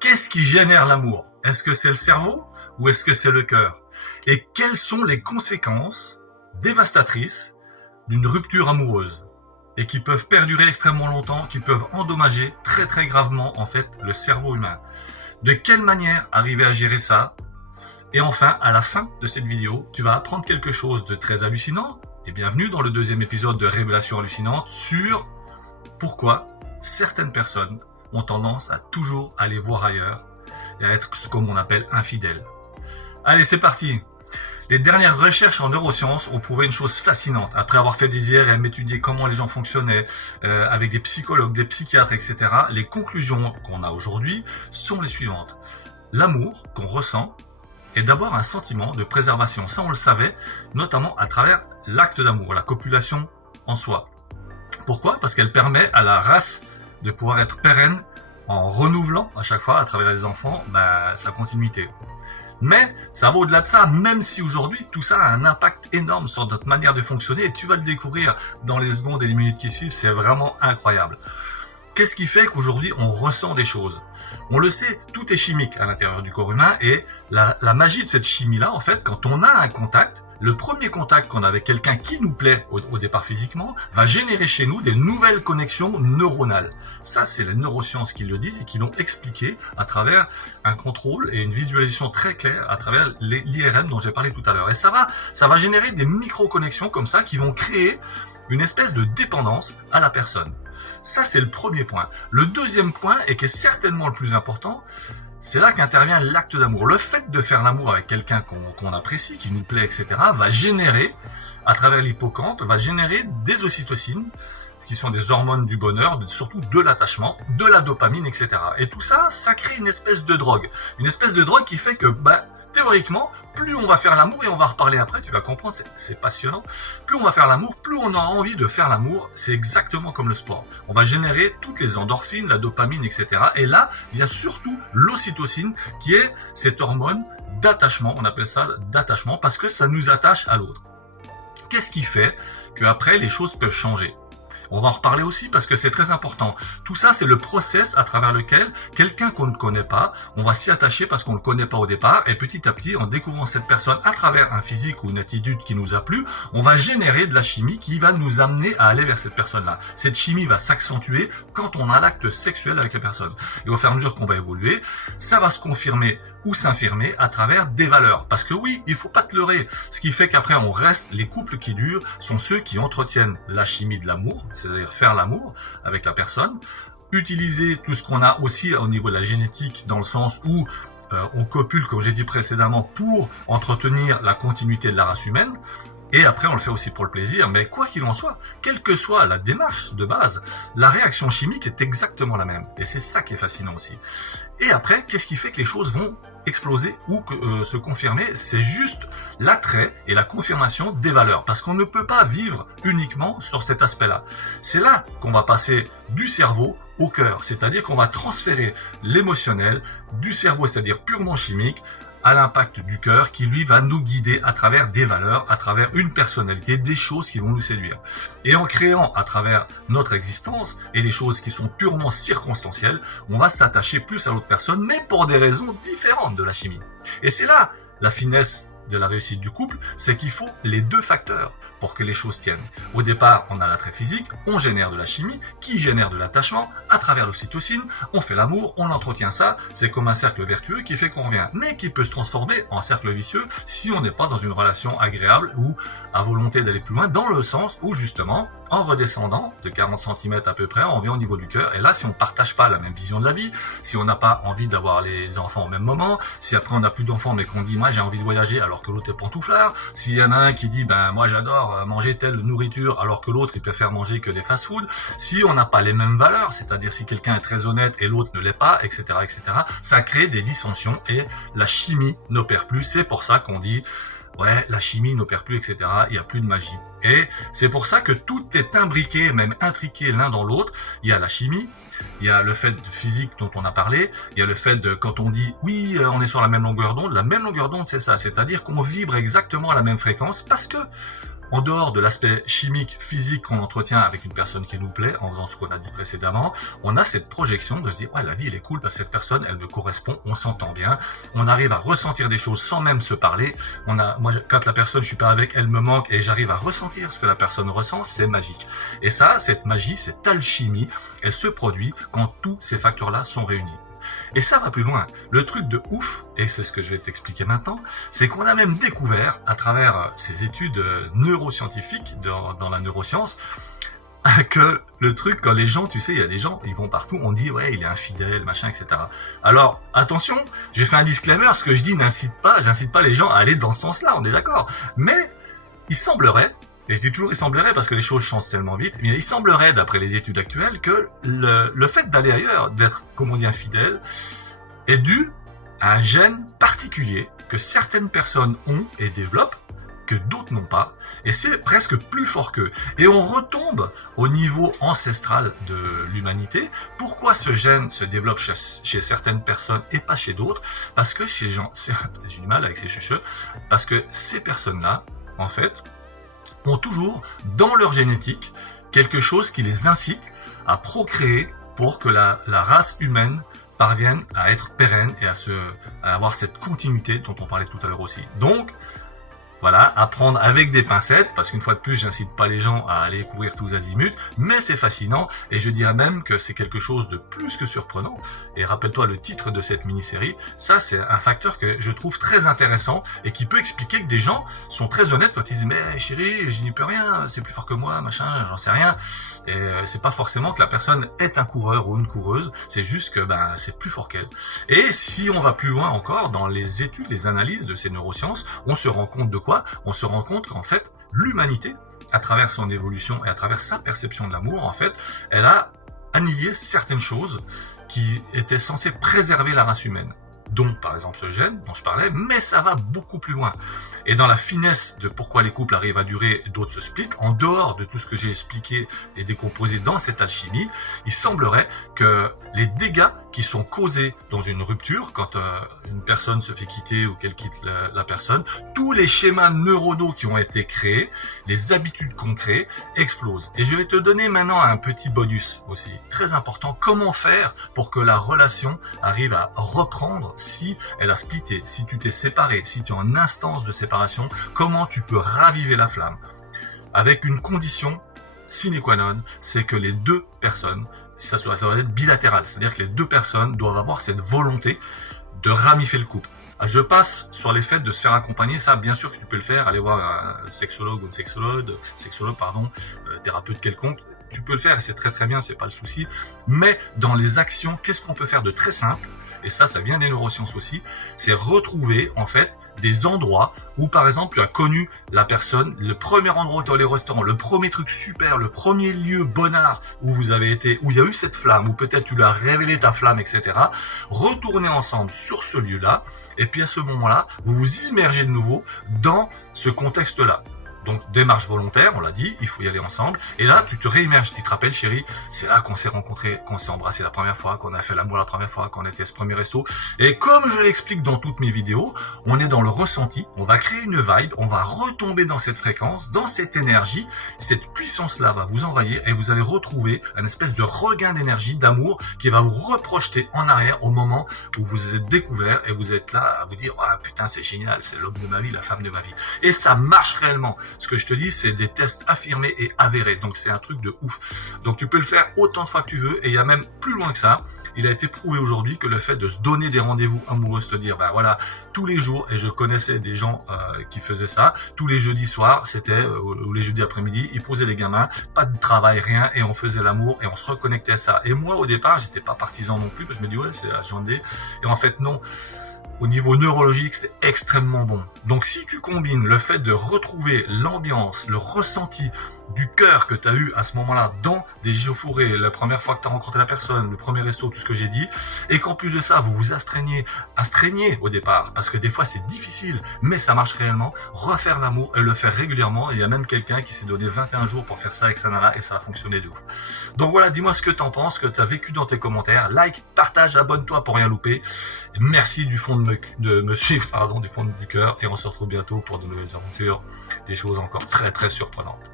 Qu'est-ce qui génère l'amour? Est-ce que c'est le cerveau ou est-ce que c'est le cœur? Et quelles sont les conséquences dévastatrices d'une rupture amoureuse et qui peuvent perdurer extrêmement longtemps, qui peuvent endommager très très gravement en fait le cerveau humain? De quelle manière arriver à gérer ça? Et enfin, à la fin de cette vidéo, tu vas apprendre quelque chose de très hallucinant. Et bienvenue dans le deuxième épisode de Révélations hallucinantes sur pourquoi certaines personnes ont tendance à toujours aller voir ailleurs et à être ce qu'on appelle infidèles. Allez, c'est parti! Les dernières recherches en neurosciences ont prouvé une chose fascinante. Après avoir fait des IRM, étudié comment les gens fonctionnaient, avec des psychologues, des psychiatres, etc., les conclusions qu'on a aujourd'hui sont les suivantes. L'amour qu'on ressent est d'abord un sentiment de préservation. Ça, on le savait, notamment à travers l'acte d'amour, la copulation en soi. Pourquoi? Parce qu'elle permet à la race de pouvoir être pérenne en renouvelant à chaque fois, à travers les enfants, sa continuité. Mais ça va au-delà de ça, même si aujourd'hui tout ça a un impact énorme sur notre manière de fonctionner, et tu vas le découvrir dans les secondes et les minutes qui suivent, c'est vraiment incroyable. Qu'est-ce qui fait qu'aujourd'hui on ressent des choses? On le sait, tout est chimique à l'intérieur du corps humain, et la magie de cette chimie-là, en fait, quand on a un contact, le premier contact qu'on a avec quelqu'un qui nous plaît au départ physiquement, va générer chez nous des nouvelles connexions neuronales. Ça, c'est les neurosciences qui le disent et qui l'ont expliqué à travers un contrôle et une visualisation très claire à travers l'IRM dont j'ai parlé tout à l'heure. Et ça va générer des micro-connexions comme ça qui vont créer une espèce de dépendance à la personne. Ça, c'est le premier point. Le deuxième point, et qui est certainement le plus important, c'est là qu'intervient l'acte d'amour. Le fait de faire l'amour avec quelqu'un qu'on apprécie, qui nous plaît, etc., va générer, à travers l'hippocampe, va générer des ocytocines, qui sont des hormones du bonheur, surtout de l'attachement, de la dopamine, etc. Et tout ça, ça crée une espèce de drogue. Une espèce de drogue qui fait que, théoriquement, plus on va faire l'amour, et on va reparler après, tu vas comprendre, c'est passionnant, plus on va faire l'amour, plus on aura envie de faire l'amour, c'est exactement comme le sport. On va générer toutes les endorphines, la dopamine, etc. Et là, il y a surtout l'ocytocine, qui est cette hormone d'attachement, on appelle ça d'attachement, parce que ça nous attache à l'autre. Qu'est-ce qui fait qu'après, les choses peuvent changer? On va en reparler aussi parce que c'est très important. Tout ça, c'est le process à travers lequel quelqu'un qu'on ne connaît pas, on va s'y attacher parce qu'on ne le connaît pas au départ, et petit à petit, en découvrant cette personne à travers un physique ou une attitude qui nous a plu, on va générer de la chimie qui va nous amener à aller vers cette personne-là. Cette chimie va s'accentuer quand on a l'acte sexuel avec la personne. Et au fur et à mesure qu'on va évoluer, ça va se confirmer ou s'infirmer à travers des valeurs. Parce que oui, il faut pas te leurrer. Ce qui fait qu'après, on reste, les couples qui durent sont ceux qui entretiennent la chimie de l'amour, c'est-à-dire faire l'amour avec la personne, utiliser tout ce qu'on a aussi au niveau de la génétique, dans le sens où on copule, comme j'ai dit précédemment, pour entretenir la continuité de la race humaine. Et après, on le fait aussi pour le plaisir, mais quoi qu'il en soit, quelle que soit la démarche de base, la réaction chimique est exactement la même. Et c'est ça qui est fascinant aussi. Et après, qu'est-ce qui fait que les choses vont exploser ou se confirmer? C'est juste l'attrait et la confirmation des valeurs. Parce qu'on ne peut pas vivre uniquement sur cet aspect-là. C'est là qu'on va passer du cerveau au cœur. C'est-à-dire qu'on va transférer l'émotionnel du cerveau, c'est-à-dire purement chimique, à l'impact du cœur qui lui va nous guider à travers des valeurs, à travers une personnalité, des choses qui vont nous séduire. Et en créant à travers notre existence et les choses qui sont purement circonstancielles, on va s'attacher plus à l'autre personne, mais pour des raisons différentes de la chimie. Et c'est là la finesse de la réussite du couple, c'est qu'il faut les deux facteurs pour que les choses tiennent. Au départ, on a l'attrait physique, on génère de la chimie, qui génère de l'attachement, à travers l'ocytocine, on fait l'amour, on entretient ça, c'est comme un cercle vertueux qui fait qu'on revient, mais qui peut se transformer en cercle vicieux si on n'est pas dans une relation agréable ou à volonté d'aller plus loin, dans le sens où justement, en redescendant de 40 cm à peu près, on vient au niveau du cœur, et là, si on partage pas la même vision de la vie, si on n'a pas envie d'avoir les enfants au même moment, si après on n'a plus d'enfants mais qu'on dit, moi j'ai envie de voyager alors que l'autre est pantouflard, s'il y en a un qui dit, moi j'adore manger telle nourriture alors que l'autre il préfère manger que des fast-food, si on n'a pas les mêmes valeurs, c'est-à-dire si quelqu'un est très honnête et l'autre ne l'est pas, etc., ça crée des dissensions et la chimie n'opère plus. C'est pour ça qu'on dit ouais, la chimie n'opère plus, etc., il n'y a plus de magie. Et c'est pour ça que tout est imbriqué, même intriqué l'un dans l'autre. Il y a la chimie, il y a le fait physique dont on a parlé, il y a le fait de, quand on dit oui, on est sur la même longueur d'onde c'est ça, c'est-à-dire qu'on vibre exactement à la même fréquence parce que en dehors de l'aspect chimique, physique qu'on entretient avec une personne qui nous plaît, en faisant ce qu'on a dit précédemment, on a cette projection de se dire, ouais, la vie, elle est cool, parce que cette personne, elle me correspond, on s'entend bien, on arrive à ressentir des choses sans même se parler. Moi, quand la personne, je suis pas avec, elle me manque, et j'arrive à ressentir ce que la personne ressent, c'est magique. Et ça, cette magie, cette alchimie, elle se produit quand tous ces facteurs-là sont réunis. Et ça va plus loin. Le truc de ouf, et c'est ce que je vais t'expliquer maintenant, c'est qu'on a même découvert, à travers ces études neuroscientifiques dans la neuroscience, que le truc, quand les gens, tu sais, il y a des gens, ils vont partout, on dit, ouais, il est infidèle, machin, etc. Alors, attention, j'ai fait un disclaimer, ce que je dis j'incite pas les gens à aller dans ce sens-là, on est d'accord. Mais, il semblerait, et je dis toujours il semblerait parce que les choses changent tellement vite, mais il semblerait, d'après les études actuelles, que le fait d'aller ailleurs, d'être, comme on dit, infidèle, est dû à un gène particulier que certaines personnes ont et développent, que d'autres n'ont pas, et c'est presque plus fort qu'eux. Et on retombe au niveau ancestral de l'humanité. Pourquoi ce gène se développe chez certaines personnes et pas chez d'autres? Parce que chez gens, j'ai du mal avec ces chucheux, parce que ces personnes-là, en fait, ont toujours dans leur génétique quelque chose qui les incite à procréer pour que la race humaine parvienne à être pérenne et à avoir cette continuité dont on parlait tout à l'heure aussi. Donc, voilà, à prendre avec des pincettes, parce qu'une fois de plus, j'incite pas les gens à aller courir tous azimuts, mais c'est fascinant, et je dirais même que c'est quelque chose de plus que surprenant. Et rappelle-toi le titre de cette mini-série, ça c'est un facteur que je trouve très intéressant, et qui peut expliquer que des gens sont très honnêtes quand ils disent « Mais chérie, je n'y peux rien, c'est plus fort que moi, machin, j'en sais rien ». Et c'est pas forcément que la personne est un coureur ou une coureuse, c'est juste que c'est plus fort qu'elle. Et si on va plus loin encore, dans les études, les analyses de ces neurosciences, on se rend compte de quoi? On se rend compte qu'en fait, l'humanité, à travers son évolution et à travers sa perception de l'amour, en fait, elle a annihilé certaines choses qui étaient censées préserver la race humaine, dont par exemple ce gène dont je parlais, mais ça va beaucoup plus loin. Et dans la finesse de pourquoi les couples arrivent à durer et d'autres se splittent, en dehors de tout ce que j'ai expliqué et décomposé dans cette alchimie, il semblerait que les dégâts qui sont causés dans une rupture, quand une personne se fait quitter ou qu'elle quitte la personne, tous les schémas neuronaux qui ont été créés, les habitudes qu'on crée, explosent. Et je vais te donner maintenant un petit bonus aussi, très important, comment faire pour que la relation arrive à reprendre si elle a splitté, si tu t'es séparé, si tu es en instance de séparation, comment tu peux raviver la flamme? Avec une condition sine qua non, c'est que les deux personnes, ça va être bilatéral, c'est-à-dire que les deux personnes doivent avoir cette volonté de ramifier le couple. Je passe sur les faits de se faire accompagner, ça bien sûr que tu peux le faire, aller voir un sexologue ou une sexologue, thérapeute quelconque, tu peux le faire et c'est très très bien, c'est pas le souci, mais dans les actions, qu'est-ce qu'on peut faire de très simple? Et ça vient des neurosciences aussi, c'est retrouver en fait des endroits où par exemple tu as connu la personne, le premier endroit où tu as les restaurants, le premier truc super, le premier lieu bonnard où vous avez été, où il y a eu cette flamme, où peut-être tu lui as révélé ta flamme, etc. Retournez ensemble sur ce lieu-là, et puis à ce moment-là, vous vous immergez de nouveau dans ce contexte-là. Donc démarche volontaire, on l'a dit, il faut y aller ensemble. Et là, tu te réimmerges, tu te rappelles chérie, c'est là qu'on s'est rencontrés, qu'on s'est embrassé la première fois, qu'on a fait l'amour la première fois, qu'on était à ce premier resto. Et comme je l'explique dans toutes mes vidéos, on est dans le ressenti, on va créer une vibe, on va retomber dans cette fréquence, dans cette énergie, cette puissance-là va vous envahir et vous allez retrouver une espèce de regain d'énergie, d'amour qui va vous reprojeter en arrière au moment où vous vous êtes découvert et vous êtes là à vous dire « Ah putain c'est génial, c'est l'homme de ma vie, la femme de ma vie ». Et ça marche réellement. Ce que je te dis, c'est des tests affirmés et avérés. Donc, c'est un truc de ouf. Donc, tu peux le faire autant de fois que tu veux. Et il y a même plus loin que ça. Il a été prouvé aujourd'hui que le fait de se donner des rendez-vous amoureux, se dire, voilà, tous les jours, et je connaissais des gens qui faisaient ça, tous les jeudis soirs, c'était, ou les jeudis après-midi, ils posaient les gamins, pas de travail, rien, et on faisait l'amour, et on se reconnectait à ça. Et moi, au départ, j'étais pas partisan non plus, parce que je me dis, ouais, c'est agendé. Et en fait, non. Au niveau neurologique, c'est extrêmement bon. Donc si tu combines le fait de retrouver l'ambiance, le ressenti du cœur que tu as eu à ce moment-là dans des échauffourées, la première fois que tu as rencontré la personne, le premier resto, tout ce que j'ai dit, et qu'en plus de ça, vous vous astreignez au départ, parce que des fois c'est difficile, mais ça marche réellement, refaire l'amour et le faire régulièrement. Et il y a même quelqu'un qui s'est donné 21 jours pour faire ça avec sa nana et ça a fonctionné de ouf. Donc voilà, dis-moi ce que t'en penses, ce que tu as vécu dans tes commentaires, like, partage, abonne-toi pour rien louper. Merci du fond de me suivre, pardon, du fond du cœur, et on se retrouve bientôt pour de nouvelles aventures, des choses encore très très surprenantes.